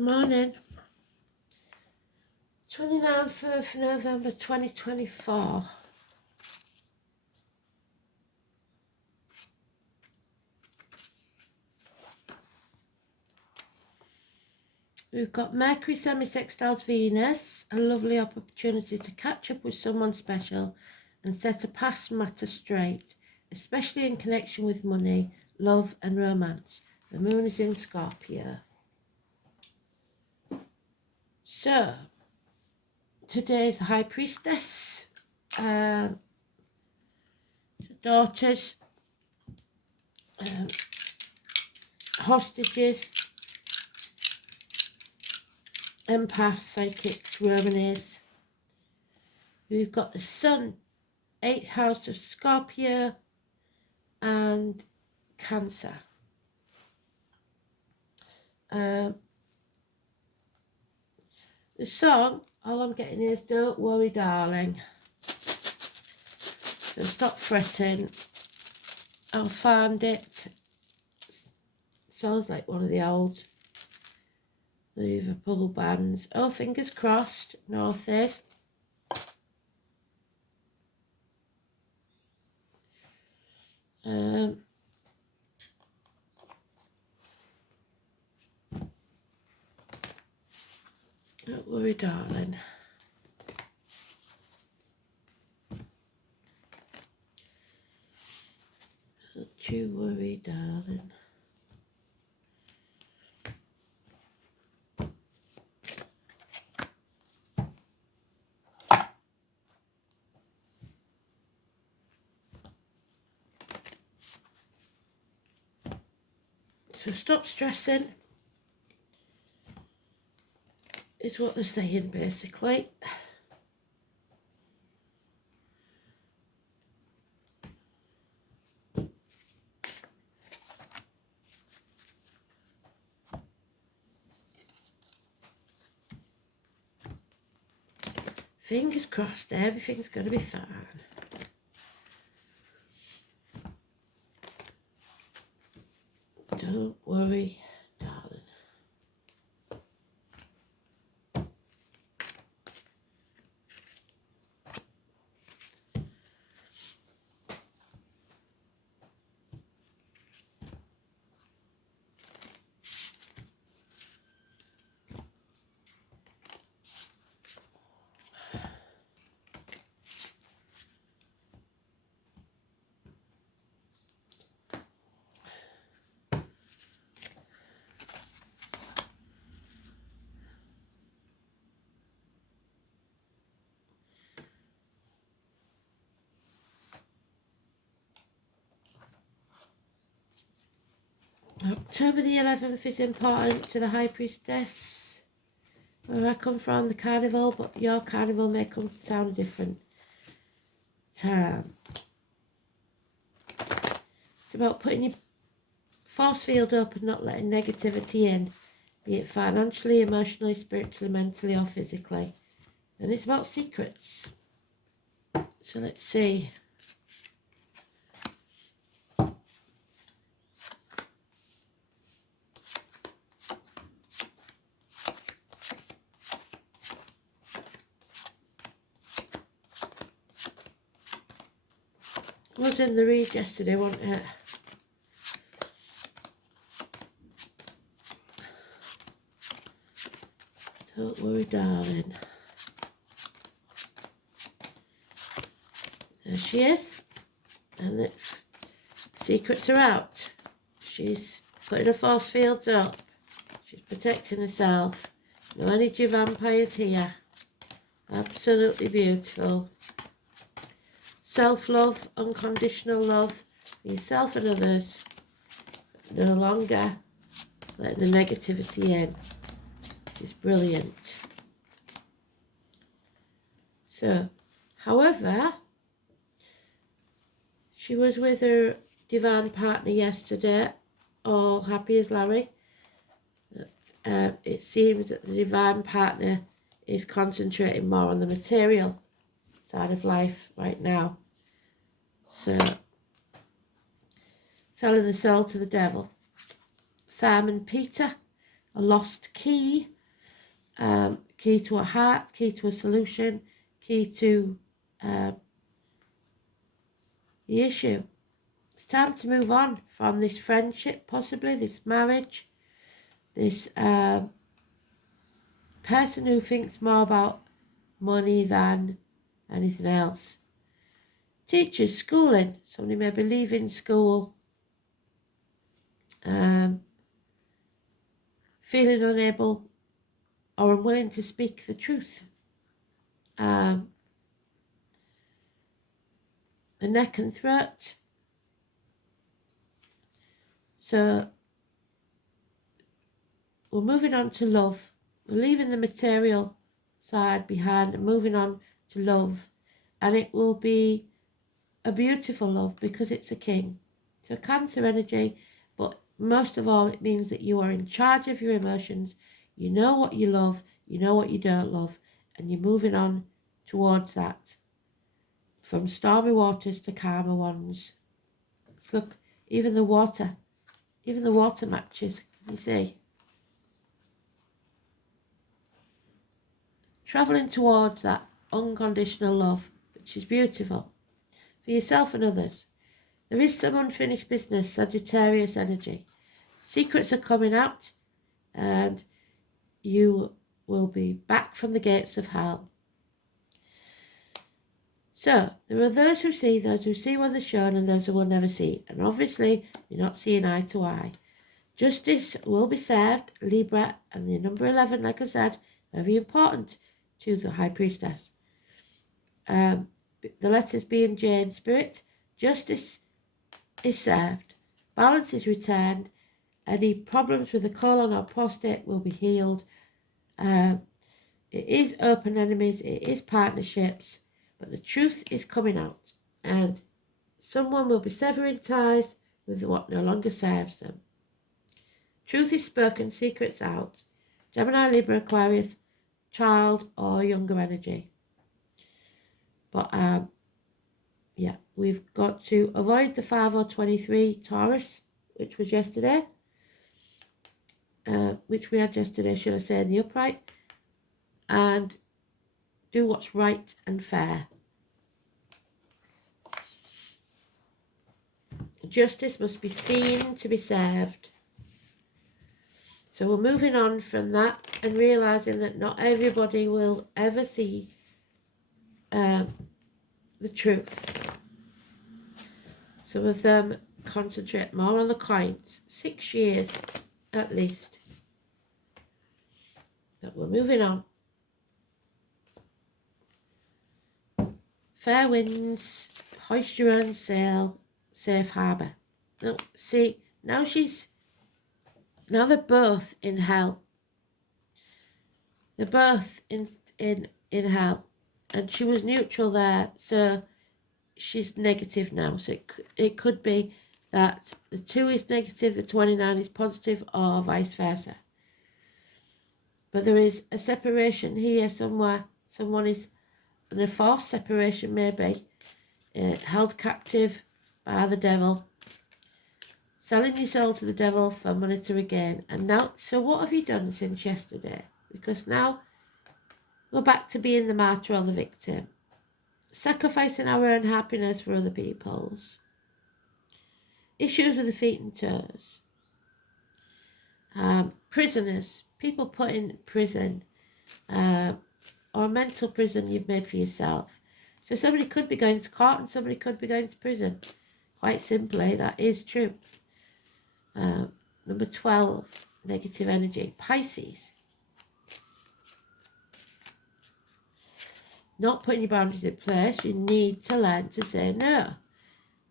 Morning. 29th of November 2024. We've got Mercury semi-sextiles Venus, a lovely opportunity to catch up with someone special and set a past matter straight, especially in connection with money, love and romance. The moon is in Scorpio. So, today's the High Priestess, daughters, hostages, empaths, psychics, Romanes. We've got the Sun, 8th house of Scorpio and Cancer. The song, all I'm getting is "Don't Worry Darling." So stop fretting. I'll find it. Sounds like one of the old Liverpool bands. Oh, fingers crossed. North is. Don't worry, darling. Don't you worry, darling. So stop stressing, is what they're saying basically. Fingers crossed, everything's going to be fine. Don't worry, darling. October the 11th is important to the High Priestess. Where I come from, the carnival, but your carnival may come to town a different time. It's about putting your force field up and not letting negativity in, be it financially, emotionally, spiritually, mentally or physically. And it's about secrets. So let's see. I was in the read yesterday, wasn't it? Don't worry, darling. There she is. And the secrets are out. She's putting her force fields up. She's protecting herself. No energy vampires here. Absolutely beautiful. Self-love, unconditional love for yourself and others. No longer letting the negativity in. Which is brilliant. So, however, she was with her divine partner yesterday, all happy as Larry. It seems that the divine partner is concentrating more on the material side of life right now. So, selling the soul to the devil. Simon Peter, a lost key, key to a heart, key to a solution, key to the issue. It's time to move on from this friendship, possibly this marriage, this person who thinks more about money than anything else. Teachers, schooling, somebody may be leaving school, feeling unable or unwilling to speak the truth. The neck and throat. So we're moving on to love. We're leaving the material side behind and moving on to love. And it will be a beautiful love because it's a king. So Cancer energy, but most of all it means that you are in charge of your emotions. You know what you love, you know what you don't love, and you're moving on towards that. From stormy waters to calmer ones. Let's look, even the water matches, can you see? Travelling towards that unconditional love, which is beautiful for yourself and others. There is some unfinished business, Sagittarius energy. Secrets are coming out and you will be back from the gates of hell. So, there are those who see what they're shown, and those who will never see. And obviously, you're not seeing eye to eye. Justice will be served, Libra, and the number 11, like I said, very important to the High Priestess. The letters being J in Spirit. Justice is served. Balance is returned. Any problems with the colon or prostate will be healed. It is open enemies, it is partnerships, but the truth is coming out. And someone will be severing ties with what no longer serves them. Truth is spoken, secrets out. Gemini, Libra, Aquarius, child or younger energy. But yeah, we've got to avoid the 5 or 23 Taurus, which was yesterday. Which we had yesterday, should I say, in the upright. And do what's right and fair. Justice must be seen to be served. So we're moving on from that and realising that not everybody will ever see the truth. Some of them concentrate more on the coins. 6 years at least. But we're moving on. Fair winds, hoist your own sail, safe harbour. Now, see, now they're both in hell. They're both in hell. And she was neutral there, so she's negative now. So it could be that the 2 is negative, the 29 is positive, or vice versa. But there is a separation here somewhere. Someone is in a forced separation, maybe, held captive by the devil, selling your soul to the devil for money to regain. And now, so what have you done since yesterday? Because now we're back to being the martyr or the victim, sacrificing our own happiness for other people's. Issues with the feet and toes. Prisoners, people put in prison, or a mental prison you've made for yourself. So somebody could be going to court and somebody could be going to prison. Quite simply, that is true. Number 12, negative energy. Pisces. Not putting your boundaries in place. You need to learn to say no.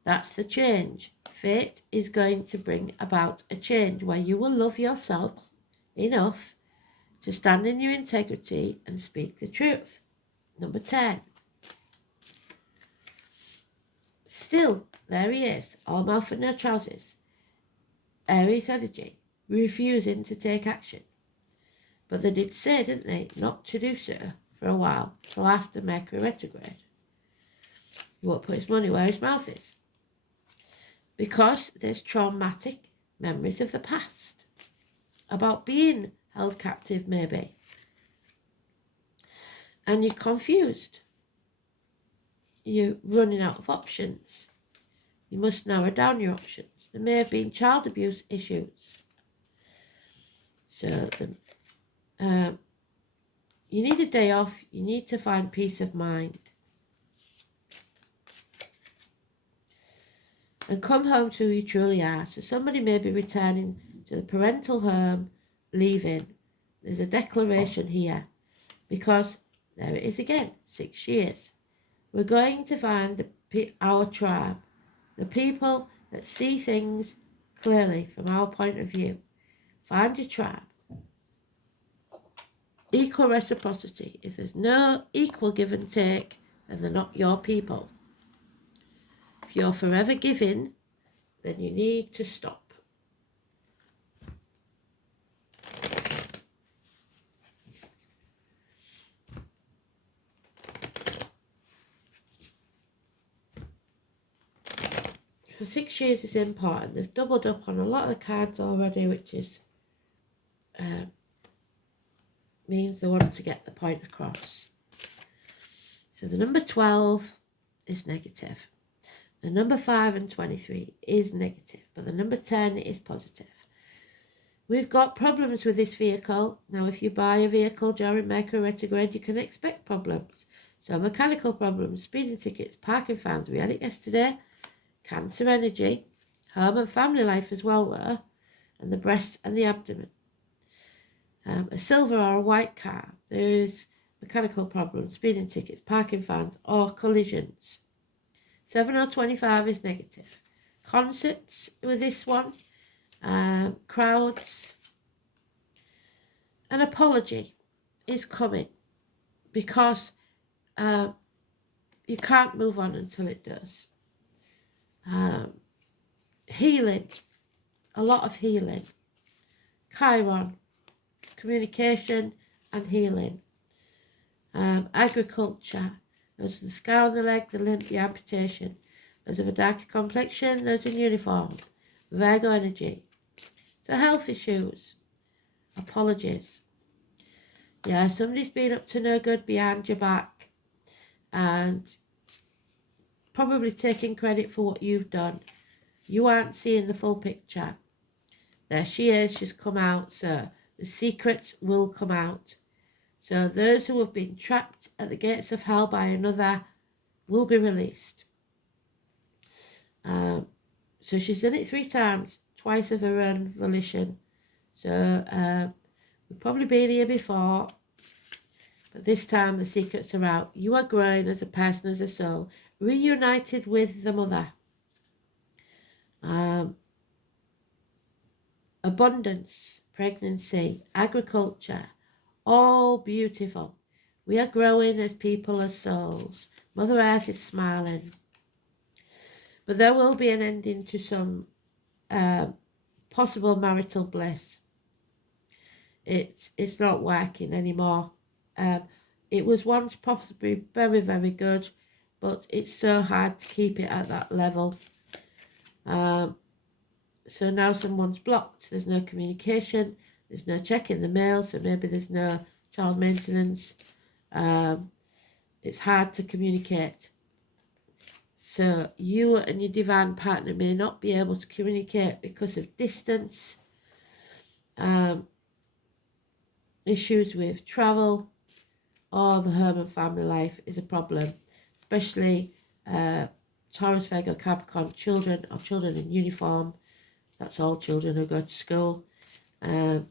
That's the change. Fate is going to bring about a change where you will love yourself enough to stand in your integrity and speak the truth. Number 10. Still, there he is, all mouth and no trousers. Aries energy, refusing to take action. But they did say, didn't they, not to do so for a while, till after Mercury retrograde. He won't put his money where his mouth is. Because there's traumatic memories of the past about being held captive maybe. And you're confused. You're running out of options. You must narrow down your options. There may have been child abuse issues. So you need a day off. You need to find peace of mind. And come home to who you truly are. So somebody may be returning to the parental home, leaving. There's a declaration here. Because there it is again, 6 years. We're going to find our tribe. The people that see things clearly from our point of view. Find your tribe. Equal reciprocity. If there's no equal give and take, then they're not your people. If you're forever giving, then you need to stop. So 6 years is important. They've doubled up on a lot of the cards already, which is means they want to get the point across. So the number 12 is negative. The number 5 and 23 is negative, but the number 10 is positive. We've got problems with this vehicle. Now, if you buy a vehicle during Mercury retrograde, you can expect problems. So mechanical problems, speeding tickets, parking fines. We had it yesterday. Cancer energy, home and family life as well there, and the breast and the abdomen. A silver or a white car. There is mechanical problems, speeding tickets, parking fines, or collisions. 7 or 25 is negative. Concerts with this one. Crowds. An apology is coming because you can't move on until it does. Healing, a lot of healing. Chiron, communication and healing. Agriculture, those are the scar on the leg, the limp, the amputation. Those of a darker complexion, those in uniform. Virgo energy. So health issues, apologies. Yeah, somebody's been up to no good behind your back and probably taking credit for what you've done. You aren't seeing the full picture. There she is, she's come out, so the secrets will come out. So those who have been trapped at the gates of hell by another will be released. So she's done it 3 times, twice of her own volition. So we've probably been here before, but this time the secrets are out. You are growing as a person, as a soul, reunited with the mother. Abundance, pregnancy, agriculture, all beautiful. We are growing as people, as souls. Mother Earth is smiling. But there will be an ending to some possible marital bliss. It's not working anymore. It was once possibly very, very good, but it's so hard to keep it at that level. So now someone's blocked. There's no communication. There's no checking the mail, so maybe there's no child maintenance. It's hard to communicate. So you and your divine partner may not be able to communicate because of distance, issues with travel, or the home and family life is a problem, especially Taurus, Virgo, Capricorn, children or children in uniform. That's all children who go to school. The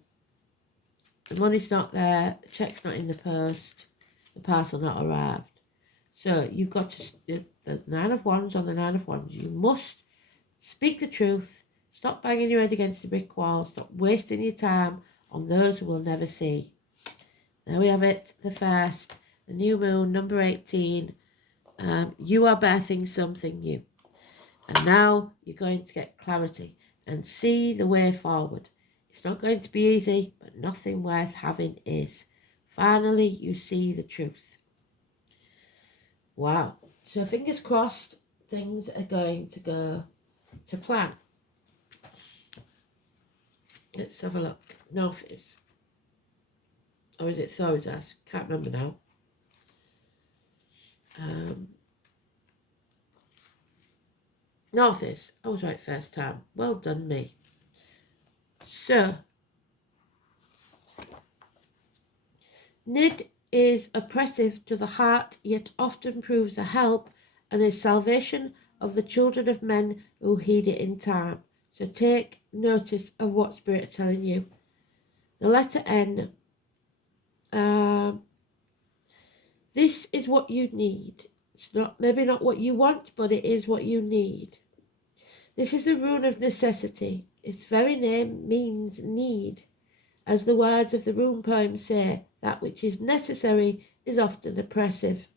money's not there, the check's not in the post, the parcel not arrived. So you've got to, the 9 of Wands on the 9 of Wands, you must speak the truth, stop banging your head against the brick wall, stop wasting your time on those who will never see. There we have it, the first, the new moon, number 18. You are birthing something new. And now you're going to get clarity and see the way forward. It's not going to be easy, but nothing worth having is. Finally, you see the truth. Wow. So fingers crossed, things are going to go to plan. Let's have a look. Northeast. Or is it Thorazar? Can't remember now. Northeast. I was right first time. Well done, me. So, Nid is oppressive to the heart, yet often proves a help and is salvation of the children of men who heed it in time. So take notice of what Spirit are telling you. The letter N. This is what you need. It's maybe not what you want, but it is what you need. This is the rune of necessity. Its very name means need. As the words of the rune poem say, that which is necessary is often oppressive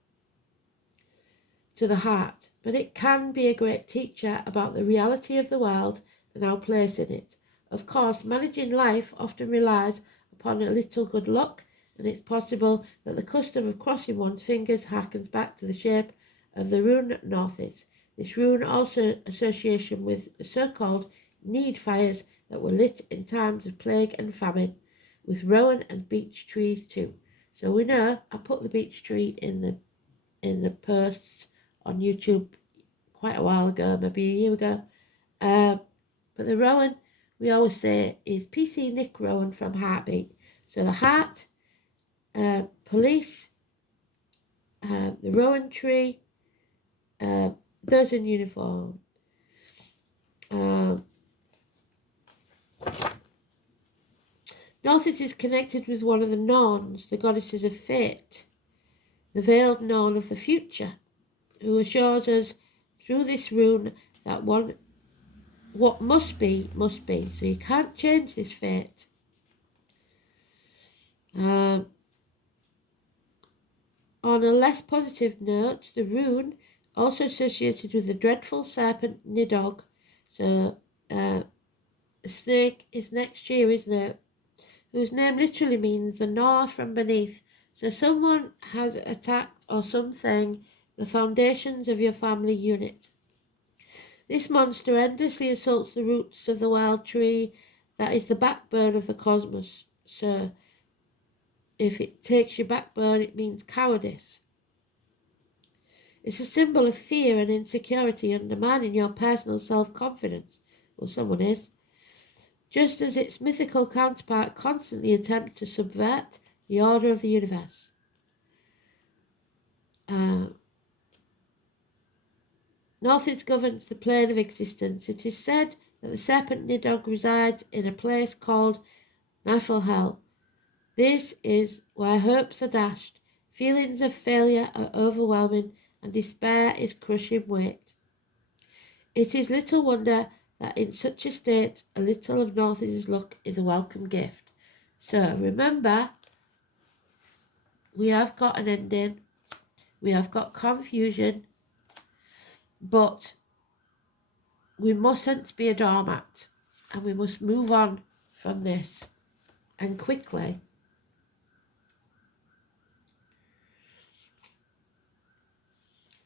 to the heart, but it can be a great teacher about the reality of the world and our place in it. Of course, managing life often relies upon a little good luck, and it's possible that the custom of crossing one's fingers harkens back to the shape of the rune Northeast. This rune also association with the so-called need fires that were lit in times of plague and famine, with rowan and beech trees too. So we know I put the beech tree in the posts on YouTube quite a while ago, maybe a year ago. But the rowan, we always say, is PC Nick Rowan from Heartbeat. So the heart, police, the rowan tree, those in uniform. Northeast is connected with one of the Norns, the goddesses of fate, the veiled Norn of the future, who assures us through this rune that what must be, must be. So you can't change this fate. On a less positive note, the rune also associated with the dreadful serpent Nidog. So the snake is next year, isn't it? Whose name literally means the gnaw from beneath. So someone has attacked or something the foundations of your family unit. This monster endlessly assaults the roots of the wild tree that is the backbone of the cosmos. So if it takes your backbone, it means cowardice. It's a symbol of fear and insecurity, undermining your personal self-confidence. Well, someone is. Just as its mythical counterpart constantly attempts to subvert the order of the universe. Northeast governs the plane of existence. It is said that the serpent Nidog resides in a place called Niflhel. This is where hopes are dashed, feelings of failure are overwhelming, and despair is crushing weight. It is little wonder that in such a state, a little of Northeast's luck is a welcome gift. So remember, we have got an ending, we have got confusion, but we mustn't be a doormat, and we must move on from this, and quickly.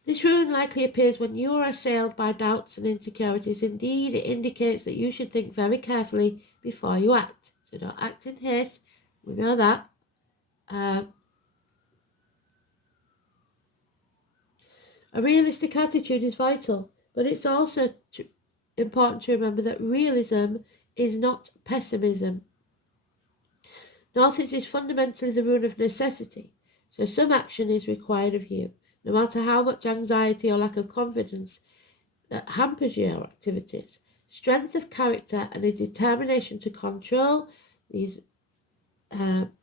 This rune likely appears when you are assailed by doubts and insecurities. Indeed, it indicates that you should think very carefully before you act. So don't act in haste. We know that. A realistic attitude is vital, but it's also important to remember that realism is not pessimism. Northeast is fundamentally the rune of necessity, so some action is required of you, no matter how much anxiety or lack of confidence that hampers your activities. Strength of character and a determination to control these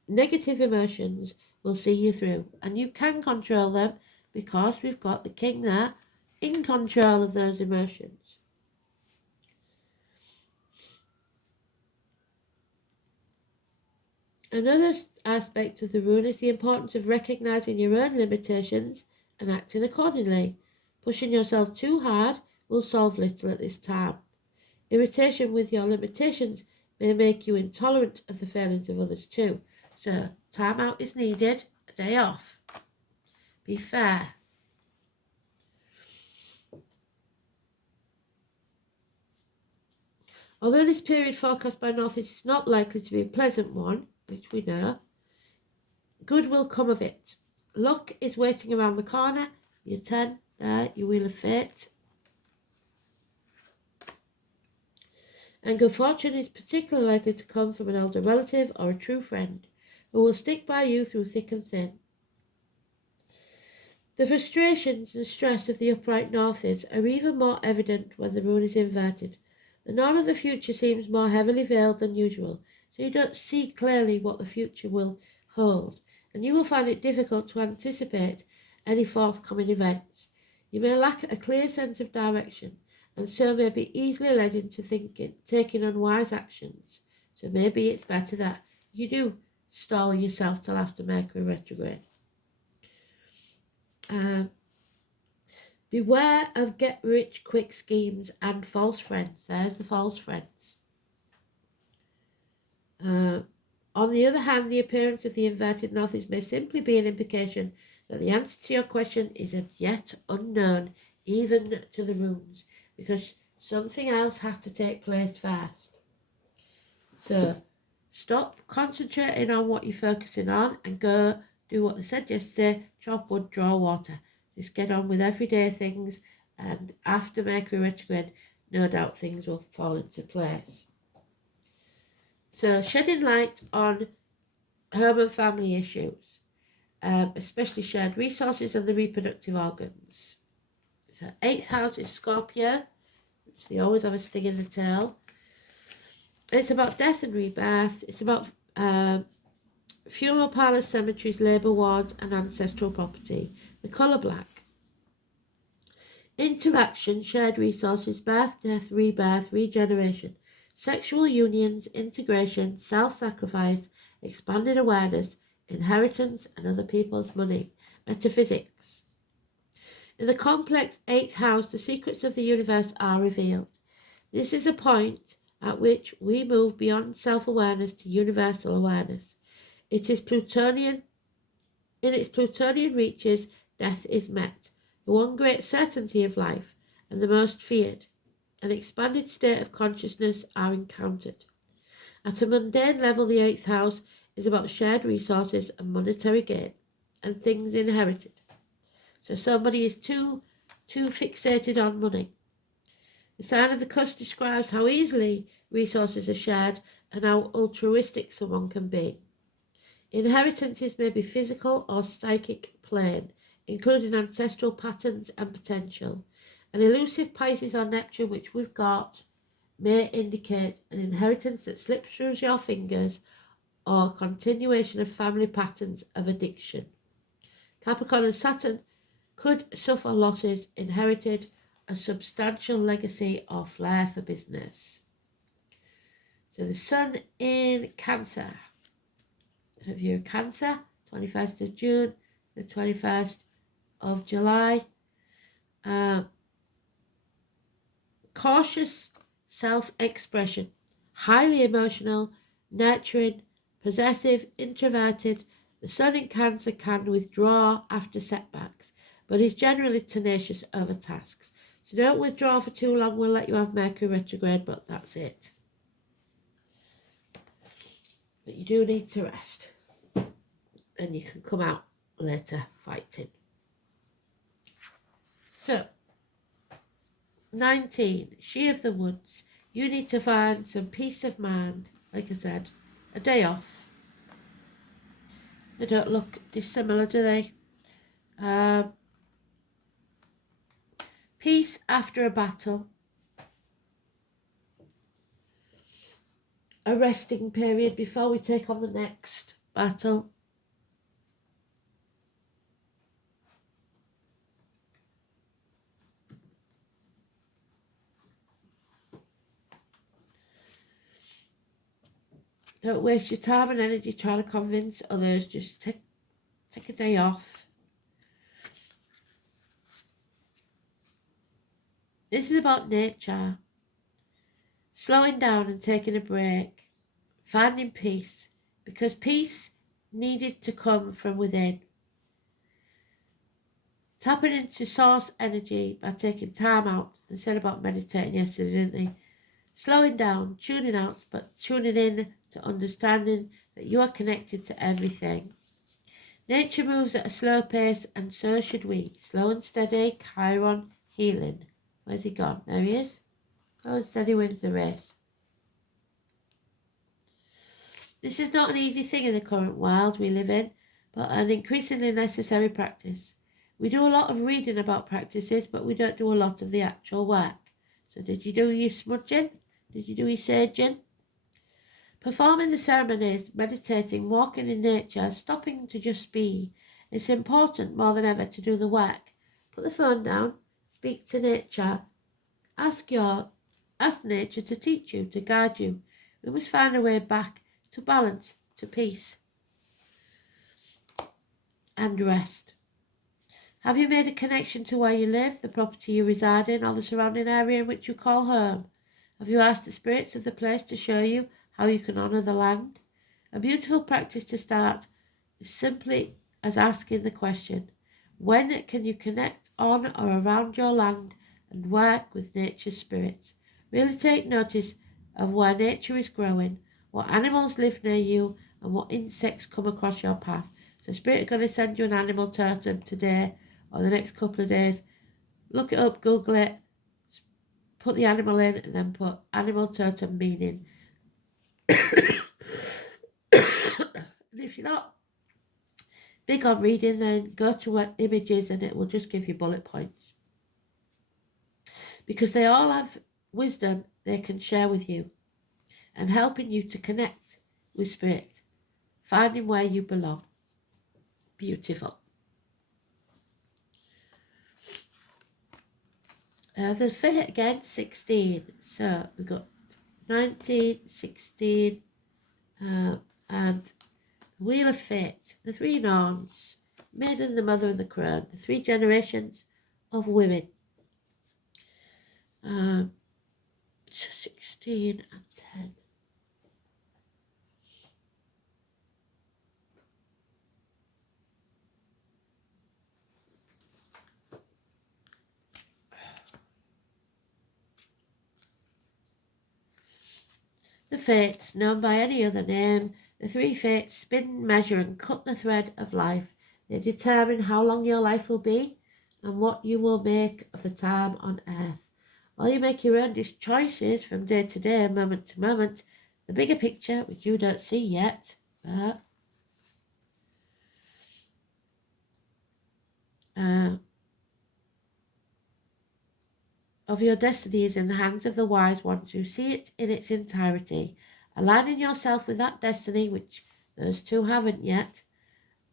negative emotions will see you through, and you can control them because we've got the king there in control of those emotions. Another aspect of the rune is the importance of recognizing your own limitations and acting accordingly. Pushing yourself too hard will solve little at this time. Irritation with your limitations may make you intolerant of the failings of others too. So, time out is needed, a day off. Be fair. Although this period forecast by Northeast is not likely to be a pleasant one, which we know, Good will come of it. Luck is waiting around the corner. Your 10, there, your wheel of fate. And good fortune is particularly likely to come from an elder relative or a true friend who will stick by you through thick and thin. The frustrations and stress of the upright northies are even more evident when the moon is inverted. The dawn of the future seems more heavily veiled than usual, so you don't see clearly what the future will hold, and you will find it difficult to anticipate any forthcoming events. You may lack a clear sense of direction, and so may be easily led into taking unwise actions. So maybe it's better that you do stall yourself till after Mercury retrograde. Beware of get-rich-quick schemes and false friends. There's the false friends. On the other hand, the appearance of the inverted northeast may simply be an implication that the answer to your question is as yet unknown, even to the runes, because something else has to take place first. So stop concentrating on what you're focusing on and go do what they said yesterday, chop wood, draw water. Just get on with everyday things, and after Mercury retrograde, no doubt things will fall into place. So shedding light on home and family issues, especially shared resources and the reproductive organs. So 8th house is Scorpio, which they always have a sting in the tail. It's about death and rebirth. It's about funeral parlours, cemeteries, labour wards and ancestral property. The colour black. Interaction, shared resources, birth, death, rebirth, regeneration, sexual unions, integration, self-sacrifice, expanded awareness, inheritance and other people's money, metaphysics. In the complex 8th house, the secrets of the universe are revealed. This is a point at which we move beyond self-awareness to universal awareness. It is Plutonian. In its Plutonian reaches, death is met, the one great certainty of life, and the most feared. An expanded state of consciousness are encountered. At a mundane level, the 8th house is about shared resources and monetary gain, and things inherited. So somebody is too fixated on money. The sign of the cuss describes how easily resources are shared and how altruistic someone can be. Inheritances may be physical or psychic plane, including ancestral patterns and potential. An elusive Pisces or Neptune, which we've got, may indicate an inheritance that slips through your fingers or continuation of family patterns of addiction. Capricorn and Saturn could suffer losses inherited, a substantial legacy or flair for business. So the Sun in Cancer. If you're Cancer, 21st of June, the 21st of July. Cautious self-expression, highly emotional, nurturing, possessive, introverted. The Sun in Cancer can withdraw after setbacks, but is generally tenacious over tasks. So don't withdraw for too long. We'll let you have Mercury retrograde, but that's it. But you do need to rest. And you can come out later fighting. So, 19, She of the Woods. You need to find some peace of mind. Like I said, a day off. They don't look dissimilar, do they? Peace after a battle. A resting period before we take on the next battle. Don't waste your time and energy trying to convince others. Just take a day off. This is about nature. Slowing down and taking a break. Finding peace. Because peace needed to come from within. Tapping into source energy by taking time out. They said about meditating yesterday, didn't they? Slowing down, tuning out, but tuning in to understanding that you are connected to everything. Nature moves at a slow pace, and so should we. Slow and steady, Chiron, healing. Where's he gone? There he is. Slow and steady wins the race. This is not an easy thing in the current world we live in, but an increasingly necessary practice. We do a lot of reading about practices, but we don't do a lot of the actual work. So did you do your smudging? Did you do your saging? Performing the ceremonies, meditating, walking in nature, stopping to just be. It's important more than ever to do the work. Put the phone down, speak to nature, ask nature to teach you, to guide you. We must find a way back to balance, to peace and rest. Have you made a connection to where you live, the property you reside in, or the surrounding area in which you call home? Have you asked the spirits of the place to show you how you can honour the land? A beautiful practice to start is simply as asking the question, when can you connect on or around your land and work with nature's spirits? Really take notice of where nature is growing, what animals live near you, and what insects come across your path. So Spirit are going to send you an animal totem today or the next couple of days. Look it up, Google it, put the animal in, and then put animal totem meaning. And if you're not big on reading, then go to images and it will just give you bullet points. Because they all have wisdom they can share with you and helping you to connect with Spirit, finding where you belong. Beautiful. The fate again, 16. So we've got 19, 16, and the Wheel of Fate, the three norns, Maiden, the Mother, and the Crown, the three generations of women. 16 and 10. The Fates, known by any other name, the three Fates spin, measure, and cut the thread of life. They determine how long your life will be and what you will make of the time on earth. While you make your own choices from day to day, moment to moment, the bigger picture, which you don't see yet, of your destiny is in the hands of the wise ones who see it in its entirety. Aligning yourself with that destiny, which those two haven't yet,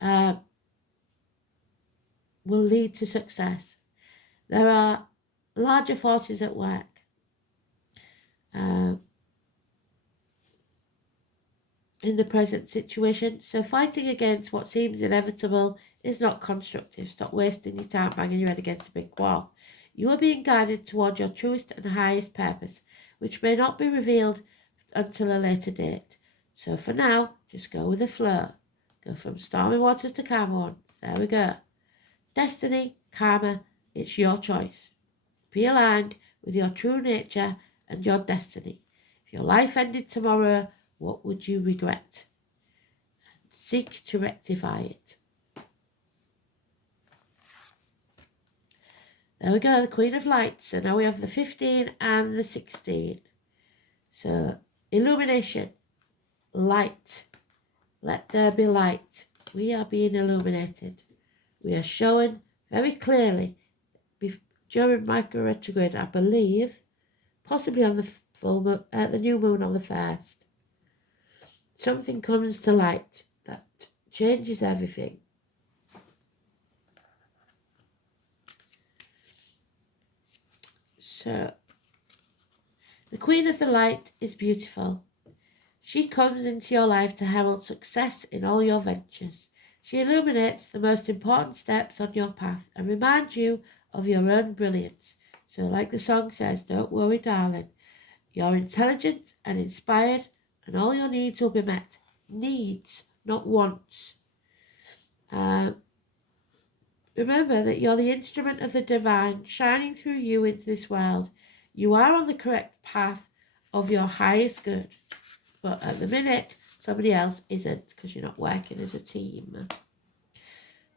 will lead to success. There are larger forces at work. In the present situation, so fighting against what seems inevitable is not constructive. Stop wasting your time banging your head against a big wall. You are being guided toward your truest and highest purpose, which may not be revealed until a later date. So for now, just go with the flow. Go from stormy waters to calm ones. There we go. Destiny, karma, it's your choice. Be aligned with your true nature and your destiny. If your life ended tomorrow, what would you regret? Seek to rectify it. There we go, the Queen of Light. So now we have the 15 and the 16. So illumination, light. Let there be light. We are being illuminated. We are showing very clearly during micro retrograde, I believe, possibly on the full moon, the new moon on the 1st. Something comes to light that changes everything. So, the Queen of the Light is beautiful. She comes into your life to herald success in all your ventures. She illuminates the most important steps on your path and reminds you of your own brilliance. So, like the song says, don't worry, darling. You're intelligent and inspired, and all your needs will be met. Needs, not wants. Remember that you're the instrument of the divine shining through you into this world. You are on the correct path of your highest good. But at the minute, somebody else isn't because you're not working as a team.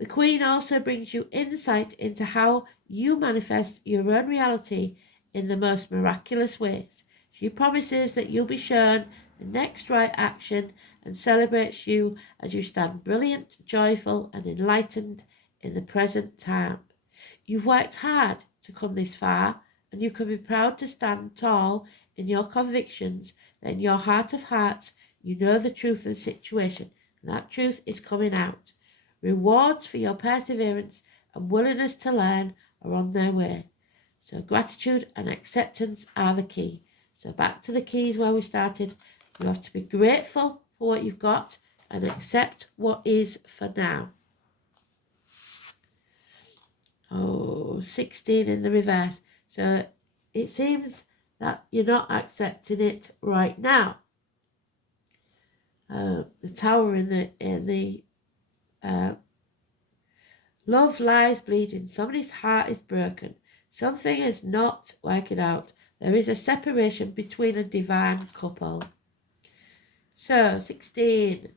The Queen also brings you insight into how you manifest your own reality in the most miraculous ways. She promises that you'll be shown the next right action and celebrates you as you stand brilliant, joyful, and enlightened in the present time. You've worked hard to come this far, and you can be proud to stand tall in your convictions that in your heart of hearts you know the truth of the situation, and that truth is coming out. Rewards for your perseverance and willingness to learn are on their way. So gratitude and acceptance are the key. So back to the keys where we started. You have to be grateful for what you've got and accept what is for now. 16 in the reverse. So it seems that you're not accepting it right now. The Tower in the love lies bleeding. Somebody's heart is broken. Something is not working out. There is a separation between a divine couple. So 16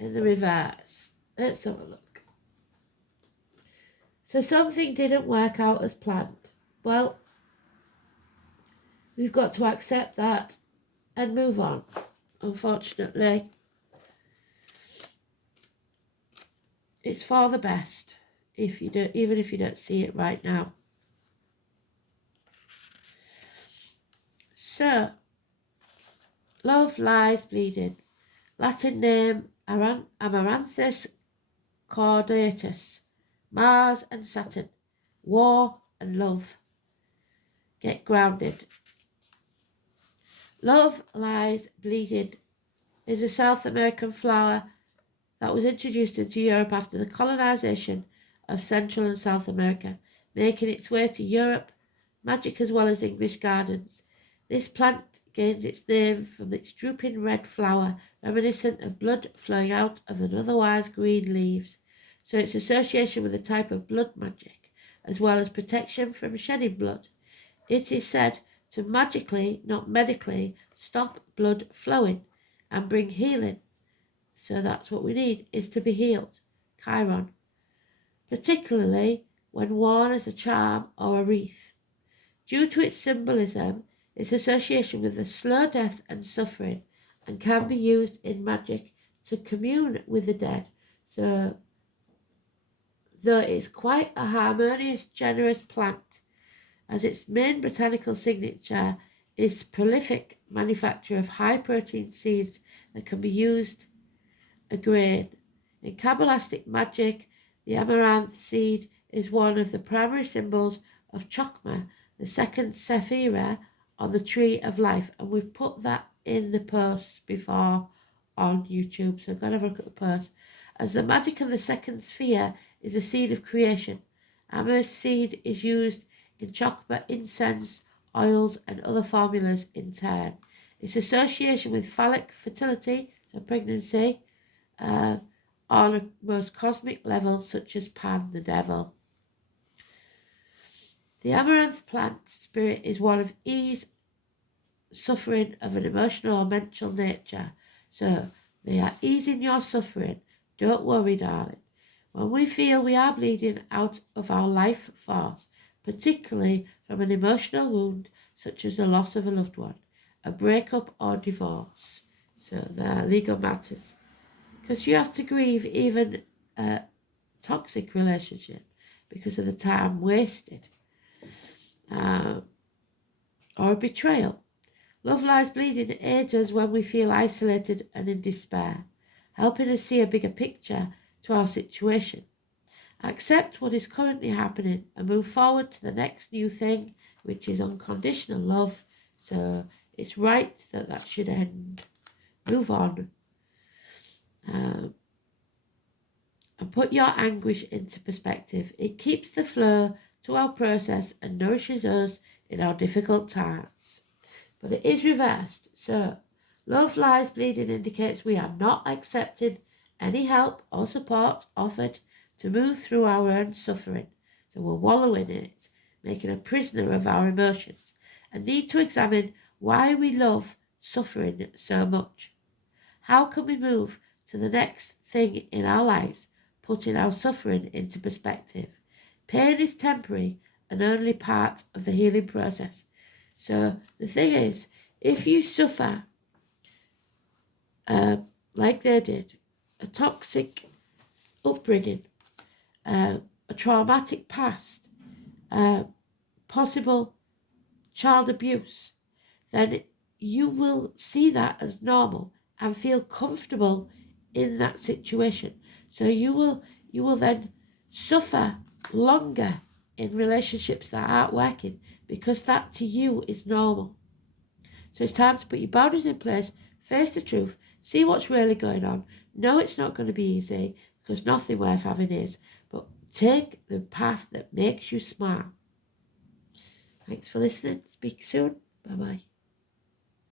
in the reverse. Let's have a look. So something didn't work out as planned. Well, we've got to accept that and move on. Unfortunately, it's for the best if you don't, even if you don't see it right now. So, love lies bleeding. Latin name Amaranthus caudatus. Mars and Saturn. War and love. Get grounded. Love lies bleeding is a South American flower that was introduced into Europe after the colonization of Central and South America, making its way to Europe, magic as well as English gardens. This plant gains its name from its drooping red flower, reminiscent of blood flowing out of an otherwise green leaves. So its association with a type of blood magic, as well as protection from shedding blood. It is said to magically, not medically, stop blood flowing and bring healing. So that's what we need, is to be healed. Chiron. Particularly when worn as a charm or a wreath. Due to its symbolism, its association with the slow death and suffering, and can be used in magic to commune with the dead. So, though it's quite a harmonious, generous plant, as its main botanical signature is prolific manufacture of high-protein seeds that can be used a grain. In Kabbalistic magic, the amaranth seed is one of the primary symbols of Chokmah, the second sephira on the tree of life, and we've put that in the posts before on YouTube, so go and have a look at the post. As the magic of the second sphere is a seed of creation, amaranth seed is used in Chokmah incense, oils, and other formulas in turn. Its association with phallic fertility, so pregnancy, on a most cosmic level, such as Pan, the devil. The amaranth plant spirit is one of ease, suffering of an emotional or mental nature. So they are easing your suffering. Don't worry, darling. When we feel we are bleeding out of our life force, particularly from an emotional wound such as the loss of a loved one, a breakup or divorce, so they're legal matters, because you have to grieve even a toxic relationship because of the time wasted, or a betrayal. Love lies bleeding aids us when we feel isolated and in despair, helping us see a bigger picture to our situation. Accept what is currently happening and move forward to the next new thing, which is unconditional love. So it's right that that should end. Move on. And put your anguish into perspective. It keeps the flow to our process and nourishes us in our difficult times. But it is reversed. So love lies bleeding indicates we are not accepting any help or support offered to move through our own suffering. So we're wallowing in it, making a prisoner of our emotions, and need to examine why we love suffering so much. How can we move to the next thing in our lives, putting our suffering into perspective. Pain is temporary and only part of the healing process. So the thing is, if you suffer like they did, a toxic upbringing, a traumatic past, possible child abuse, then you will see that as normal and feel comfortable in that situation. So you will then suffer longer in relationships that aren't working because that to you is normal. So it's time to put your boundaries in place, face the truth, see what's really going on. No, it's not going to be easy because nothing worth having is, but take the path that makes you smile. Thanks for listening. Speak soon. Bye-bye.